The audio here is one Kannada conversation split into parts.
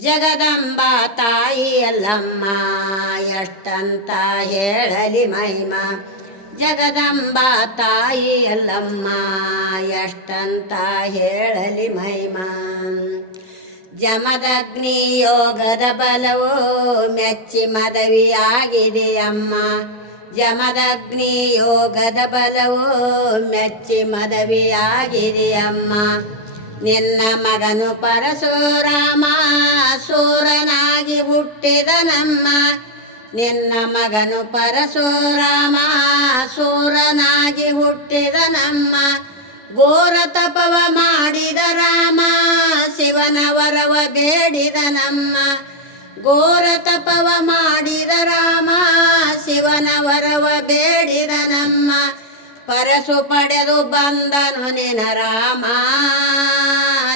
ಜಗದಂಬಾ ತಾಯಿ ಎಲ್ಲಮ್ಮ ಎಷ್ಟಂತ ಹೇಳಲಿ ಮಹಿಮ. ಜಗದಂಬಾ ತಾಯಿ ಎಲ್ಲಮ್ಮ ಎಷ್ಟಂತ ಹೇಳಲಿ ಮಹಿಮ. ಜಮದಗ್ನಿ ಯೋಗದ ಬಲವೋ ಮೆಚ್ಚಿ ಮದವಿಯಾಗಿದೆಯಮ್ಮ. ಜಮದಗ್ನಿ ಯೋಗದ ಬಲವೋ ಮೆಚ್ಚಿ ಮದವಿಯಾಗಿದೆಯಮ್ಮ. ನಿನ್ನ ಮಗನು ಪರಶುರಾಮ ಸೂರನಾಗಿ ಹುಟ್ಟಿದನಮ್ಮ. ನಿನ್ನ ಮಗನು ಪರಶುರಾಮ ಸೂರನಾಗಿ ಹುಟ್ಟಿದನಮ್ಮ. ಘೋರ ತಪವ ಮಾಡಿದ ರಾಮ ಶಿವನ ವರವ ಬೇಡಿದನಮ್ಮ. ಘೋರ ತಪವ ಮಾಡಿದ ರಾಮ ಶಿವನ ವರವ ಬೇಡಿದನಮ್ಮ. ಪರಶು ಪಡೆದು ಬಂದನು ನಿನ ರಾಮ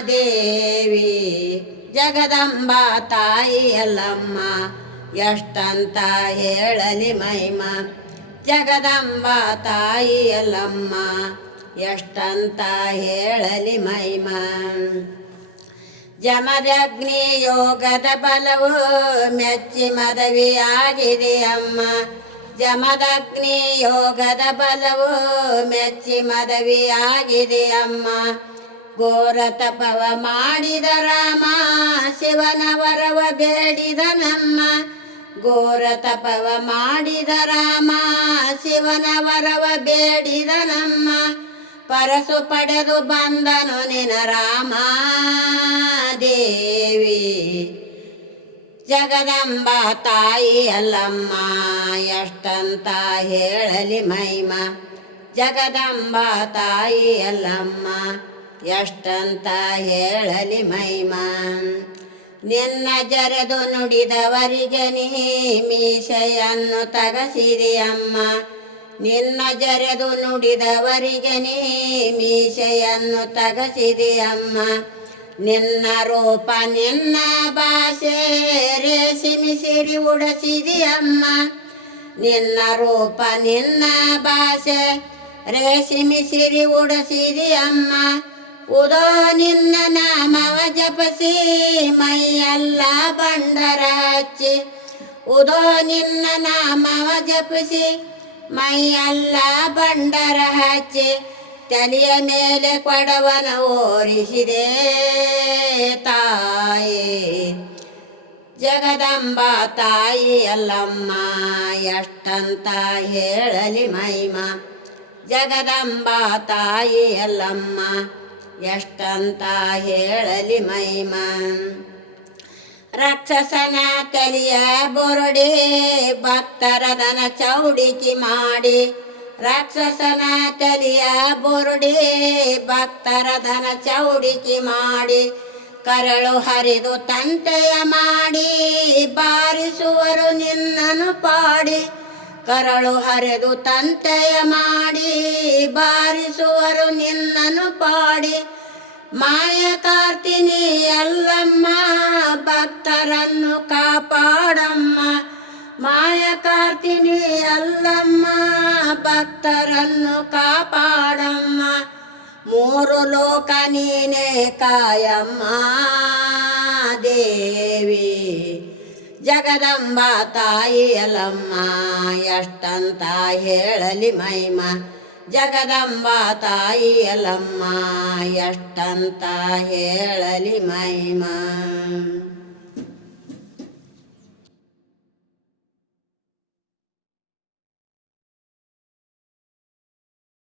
ದೇವಿ. ಜಗದಂಬಾ ತಾಯಿ ಎಲ್ಲಮ್ಮ ಎಷ್ಟಂತ ಹೇಳಲಿ ಮಹಿಮ. ಜಗದಂಬಾ ತಾಯಿ ಎಲ್ಲಮ್ಮ ಎಷ್ಟಂತ ಹೇಳಲಿ ಮಹಿಮ. ಜಮದಗ್ನಿ ಯೋಗದ ಬಲವು ಮೆಚ್ಚಿ ಮದವಿಯಾಗಿದೆಯಮ್ಮ. ಜಮದಗ್ನಿ ಯೋಗದ ಬಲವು ಮೆಚ್ಚಿ ಮದವಿಯಾಗಿದೆಯಮ್ಮ. ಘೋರ ತಪವ ಮಾಡಿದ ರಾಮ ಶಿವನ ವರವ ಬೇಡಿದನಮ್ಮ. ಘೋರ ತಪವ ಮಾಡಿದ ರಾಮ ಶಿವನ ವರವ ಬೇಡಿದನಮ್ಮ. ಪರಶು ಪಡೆದು ಬಂದನು ನಿನ ರಾಮ ದೇವಿ. ಜಗದಂಬಾ ತಾಯಿ ಅಲ್ಲಮ್ಮ ಎಷ್ಟಂತ ಹೇಳಲಿ ಮಹಿಮ. ಜಗದಂಬಾ ತಾಯಿ ಅಲ್ಲಮ್ಮ ಎಷ್ಟಂತ ಹೇಳಲಿ ಮಹಿಮ. ನಿನ್ನ ಜರೆದು ನುಡಿದವರಿಗೆ ನೀ ಮೀಸೆಯನ್ನು ತಗಸಿದೆಯಮ್ಮ. ನಿನ್ನ ಜರೆದು ನುಡಿದವರಿಗೆ ನೀ ಮೀಸೆಯನ್ನು ತಗಸಿದೆಯಮ್ಮ. ನಿನ್ನ ರೂಪ ನಿನ್ನ ಭಾಷೆ ರೇಷ್ಮೆ ಸಿರಿ ಉಡಸಿದೆಯಮ್ಮ. ನಿನ್ನ ರೂಪ ನಿನ್ನ ಭಾಷೆ ರೇಷ್ಮೆ ಸಿರಿ ಉಡಸಿದೆಯಮ್ಮ. ಉದೋ ನಿನ್ನ ನಾಮವ ಜಪಸಿ ಮೈಯೆಲ್ಲ ಬಂಡರ ಹಚ್ಚಿ. ಉದೋ ನಿನ್ನ ನಾಮವ ಜಪಿಸಿ ಮೈಯೆಲ್ಲ ಬಂಡರ ಹಚ್ಚಿ. ತಲೆಯ ಮೇಲೆ ಕೊಡವನ ಓರಿಸಿದೆ ತಾಯಿ. ಜಗದಂಬಾ ತಾಯಿ ಅಲ್ಲಮ್ಮ ಎಷ್ಟಂತ ಹೇಳಲಿ ಮಹಿಮ. ಜಗದಂಬಾ ತಾಯಿ ಅಲ್ಲಮ್ಮ ಎಷ್ಟಂತ ಹೇಳಲಿ ಮಹಿಮ. ರಾಕ್ಷಸನ ತಲೆಯ ಬೊರಡಿ ಭಕ್ತರದನ ಚೌಡಿಕಿ ಮಾಡಿ. ರಾಕ್ಷಸನ ತಲೆಯ ಬೊರಡಿ ಭಕ್ತರದನ ಚೌಡಿಕಿ ಮಾಡಿ. ಕರಳು ಹರಿದು ತಂಟೆಯ ಮಾಡಿ ಬಾರಿಸುವರು ನಿನ್ನನು ಪಾಡಿ. ಕರಳು ಹರಿದು ತಂಟೆಯ ಮಾಡಿ ಬಾರಿಸುವರು ನಿನ್ನನು ಪಾಡಿ. ಮಾಯ ಕಾರ್ತಿನಿ ಅಲ್ಲಮ್ಮ ಭಕ್ತರನ್ನು ಕಾಪಾಡಮ್ಮ. ಮಾಯ ಕಾರ್ತಿನಿ ಅಲ್ಲಮ್ಮ ಭಕ್ತರನ್ನು ಕಾಪಾಡಮ್ಮ. ಮೂರು ಲೋಕ ನೀನೇ ಕಾಯಮ್ಮ ದೇವಿ. ಜಗದಂಬಾ ತಾಯಿ ಅಲ್ಲಮ್ಮ ಎಷ್ಟಂತ ಹೇಳಲಿ ಮಹಿಮ. ಜಗದಂಬಾ ತಾಯಿ ಅಲ್ಲಮ್ಮ ಎಷ್ಟಂತ ಹೇಳಲಿ ಮಹಿಮ.